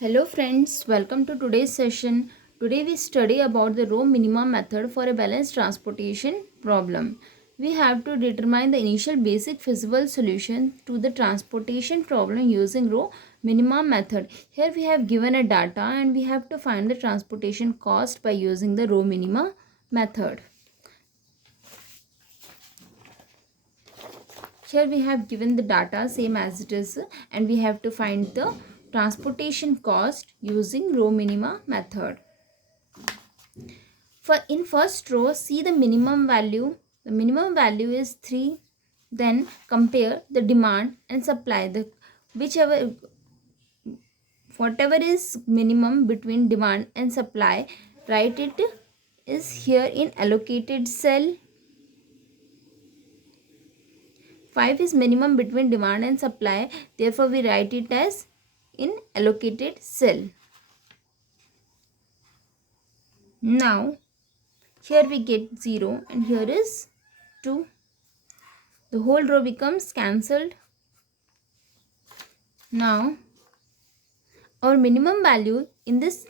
Hello friends, welcome to today's session. Today we study about the row minima method for a balanced transportation problem. We have to determine the initial basic feasible solution to the transportation problem using row minima method. Here we have given a data and we have to find the transportation cost by using the row minima method. Here we have given the data same as it is and we have to find the transportation cost using row minima method. For in first row, see the minimum value. The minimum value is 3. Then compare the demand and supply. The whichever whatever is minimum between demand and supply, write it is here in allocated cell. 5 is minimum between demand and supply. Therefore, we write it as in allocated cell. Now, here we get 0 and here is 2. The whole row becomes cancelled. Now, our minimum value in this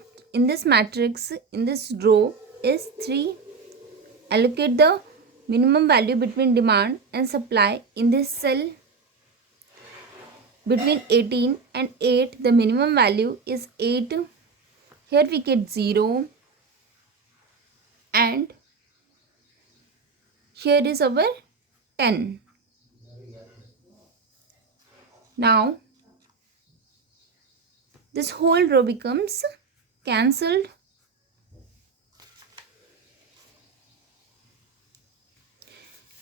matrix in this row is 3. Allocate the minimum value between demand and supply in this cell. Between 18 and 8, the minimum value is 8. Here we get 0 and here is our 10. Now, this whole row becomes cancelled.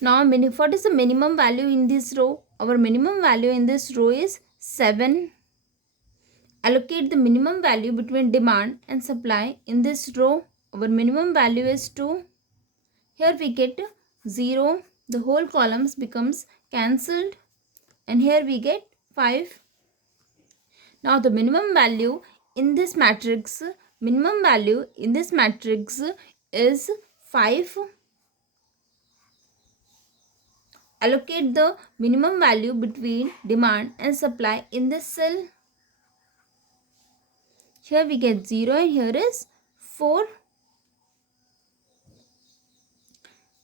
Now, what is the minimum value in this row? Our minimum value in this row is 7. Allocate the minimum value between demand and supply in this row. Our minimum value is 2. Here we get 0. The whole columns becomes cancelled. And here we get 5. Now the minimum value in this matrix is 5. Allocate the minimum value between demand and supply in this cell. Here we get 0 and here is 4.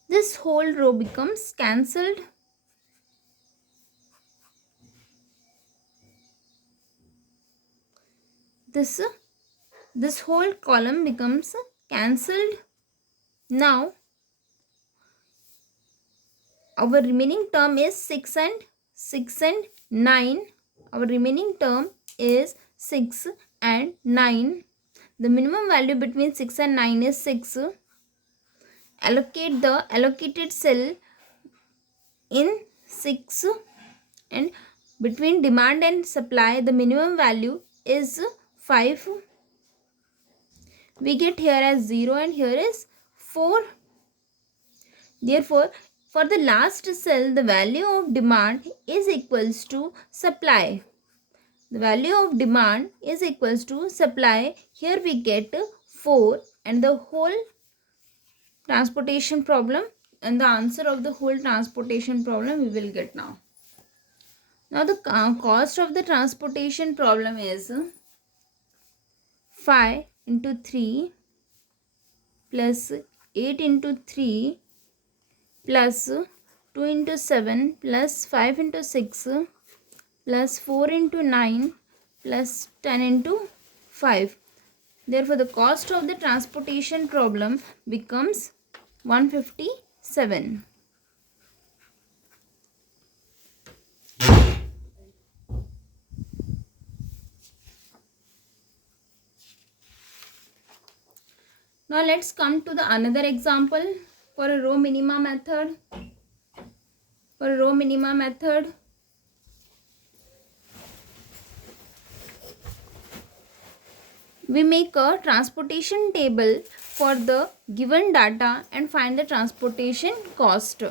This whole row becomes cancelled. This whole column becomes cancelled. Now our remaining term is 6 and 9. Our remaining term is 6 and 9. The minimum value between 6 and 9 is 6. Allocate the allocated cell in 6 and between demand and supply the minimum value is 5. We get here as 0 and here is 4. Therefore, for the last cell, the value of demand is equals to supply. The value of demand is equals to supply. Here we get 4 and the whole transportation problem and the answer of the whole transportation problem we will get now. Now the cost of the transportation problem is 5 into 3 plus 8 into 3 plus 2 into 7 plus 5 into 6 plus 4 into 9 plus 10 into 5. Therefore, the cost of the transportation problem becomes 157. Now, let's come to the another example for a row minima method. For a row minima method, we make a transportation table for the given data and find the transportation cost.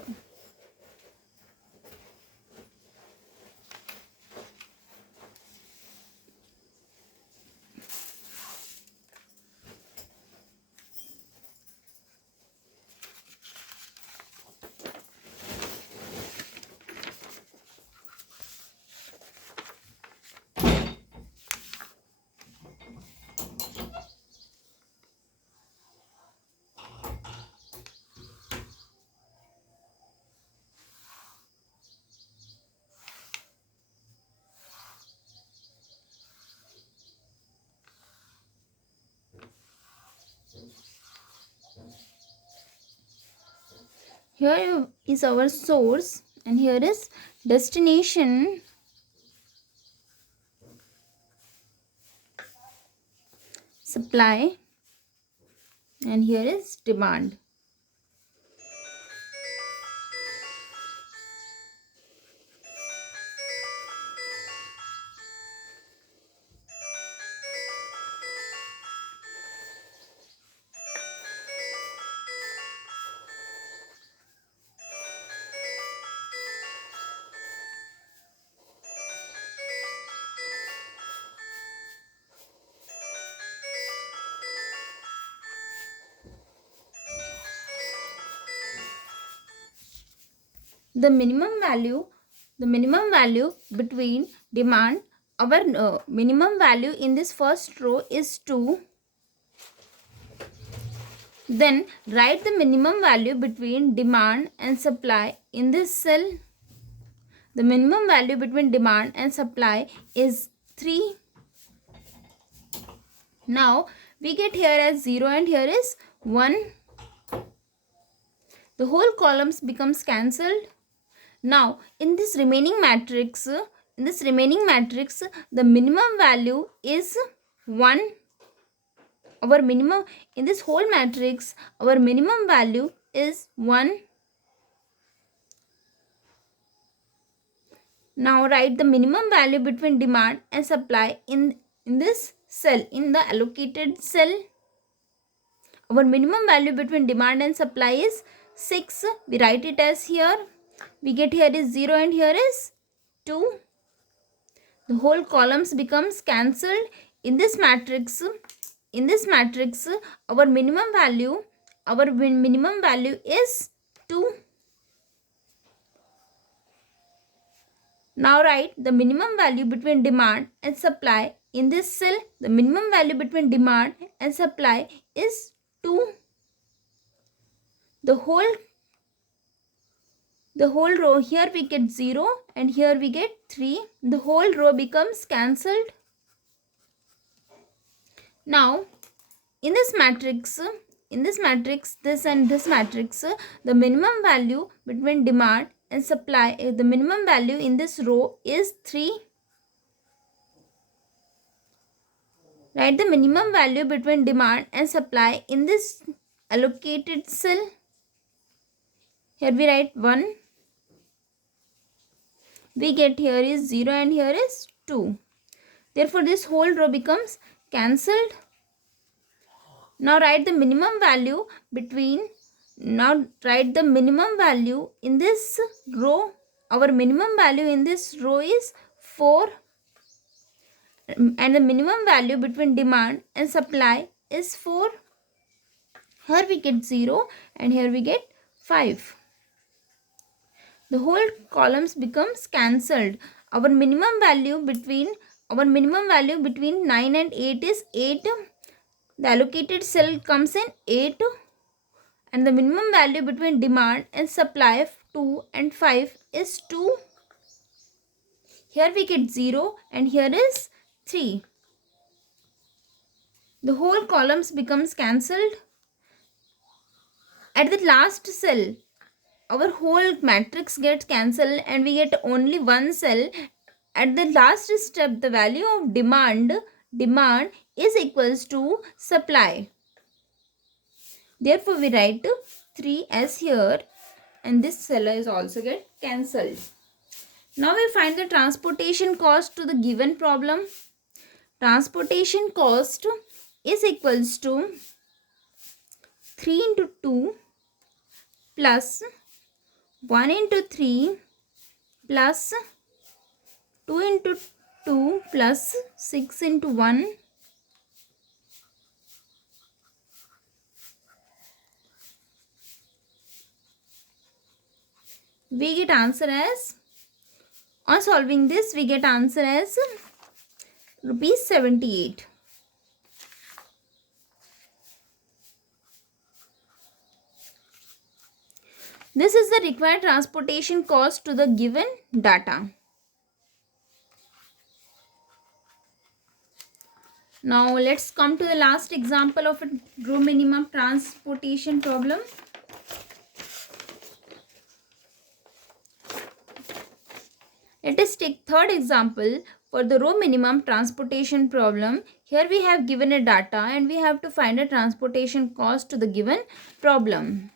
Here is our source and here is destination, supply, and here is demand. The minimum value between demand, our minimum value in this first row is 2. Then write the minimum value between demand and supply in this cell. The minimum value between demand and supply is 3. Now we get here as 0 and here is 1. The whole columns becomes cancelled. Now in this remaining matrix, the minimum value is 1. Our minimum in this whole matrix, our minimum value is 1. Now write the minimum value between demand and supply in this cell, in the allocated cell. Our minimum value between demand and supply is 6. We write it as here. We get here is 0 and here is 2. The whole columns becomes cancelled. In this matrix, our minimum value is 2. Now write the minimum value between demand and supply in this cell. The minimum value between demand and supply is 2. The whole row, here we get 0 and here we get 3. The whole row becomes cancelled. Now in this matrix, this and this matrix, the minimum value between demand and supply, the minimum value in this row is 3. Write the minimum value between demand and supply in this allocated cell. Here we write 1. We get here is 0 and here is 2. Therefore this whole row becomes cancelled. Now write the minimum value in this row. Our minimum value in this row is 4. And the minimum value between demand and supply is 4. Here we get 0 and here we get 5. The whole columns becomes cancelled. Our minimum value between 9 and 8 is 8. The allocated cell comes in 8. And the minimum value between demand and supply of 2 and 5 is 2. Here we get 0 and here is 3. The whole columns becomes cancelled. At the last cell, our whole matrix gets cancelled and we get only one cell. At the last step, the value of demand is equals to supply. Therefore, we write 3 as here and this cell is also get cancelled. Now we find the transportation cost to the given problem. Transportation cost is equals to 3 into 2 plus 1 into 3 plus 2 into 2 plus 6 into 1 . We get answer as, on solving this, we get answer as rupees 78. This is the required transportation cost to the given data. Now let's come to the last example of a row minimum transportation problem. Let us take third example for the row minimum transportation problem. Here we have given a data and we have to find a transportation cost to the given problem.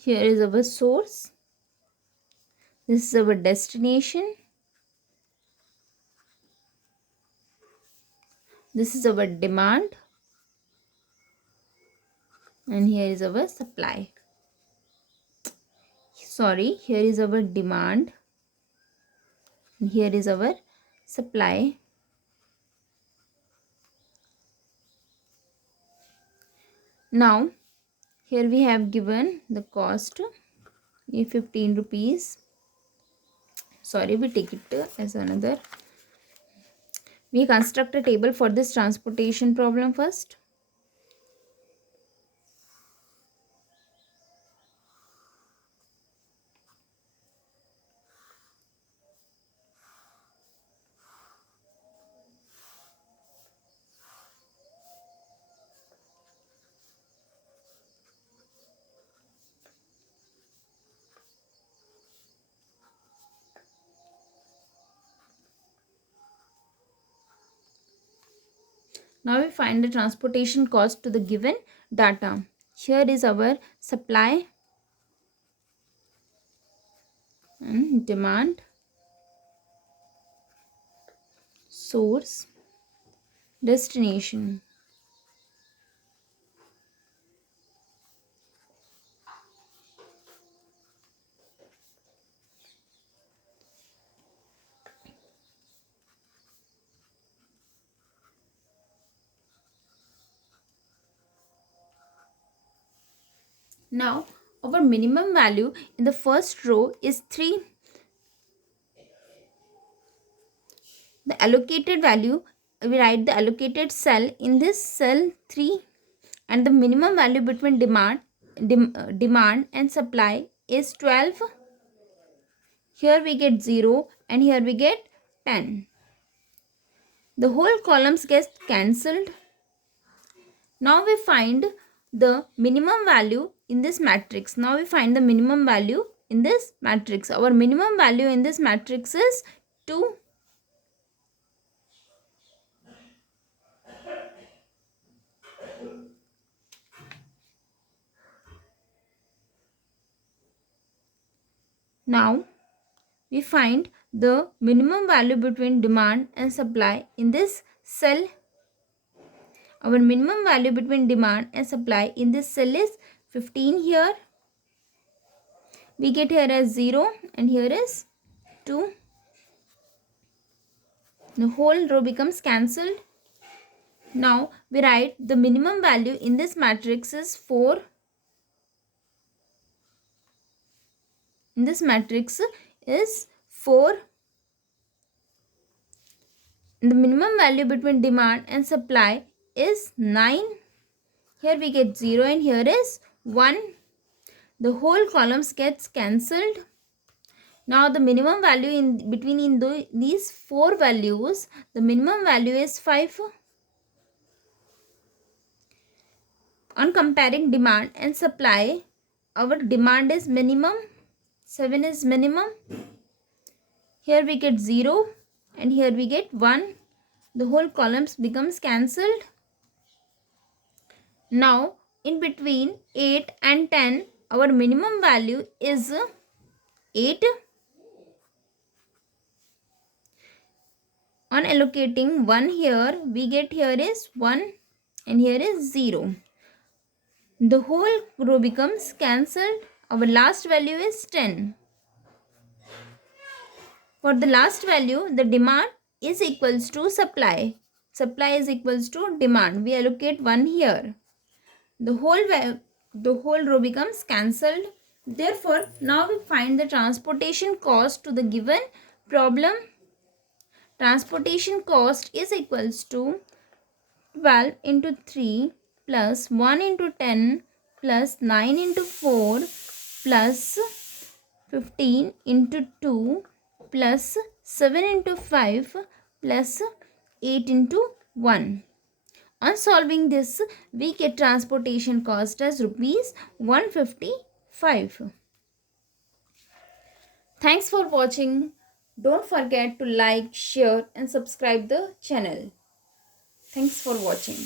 Here is our source. This is our destination. This is our demand. And here is our supply. Sorry, here is our demand. And here is our supply. Now, here we have given the cost, 15 rupees. Sorry, we take it as another. We construct a table for this transportation problem first. Now we find the transportation cost to the given data. Here is our supply and demand, source, destination. Now our minimum value in the first row is 3. The allocated value, we write the allocated cell in this cell 3, and the minimum value between demand and supply is 12. Here we get 0 and here we get 10. The whole columns get cancelled. Now we find the minimum value in this matrix. Now we find the minimum value in this matrix. Our minimum value in this matrix is 2. Now we find the minimum value between demand and supply in this cell. Our minimum value between demand and supply in this cell is 15 here. We get here as 0 and here is 2. The whole row becomes cancelled. Now we write the minimum value in this matrix is 4. In this matrix is 4. The minimum value between demand and supply is 9. Here we get 0 and here is 1. The whole columns gets cancelled. Now the minimum value in between these 4 values, the minimum value is 5. On comparing demand and supply, our demand is minimum, 7 is minimum. Here we get 0 and here we get 1. The whole columns becomes cancelled. Now in between 8 and 10, our minimum value is 8. On allocating 1 here, we get here is 1 and here is 0. The whole row becomes cancelled. Our last value is 10. For the last value, the demand is equals to supply. Supply is equals to demand. We allocate 1 here. The whole row becomes cancelled. Therefore, now we find the transportation cost to the given problem. Transportation cost is equals to 12 into 3 plus 1 into 10 plus 9 into 4 plus 15 into 2 plus 7 into 5 plus 8 into 1. On solving this, we get transportation cost as rupees 155. Thanks for watching. Don't forget to like, share and subscribe the channel. Thanks for watching.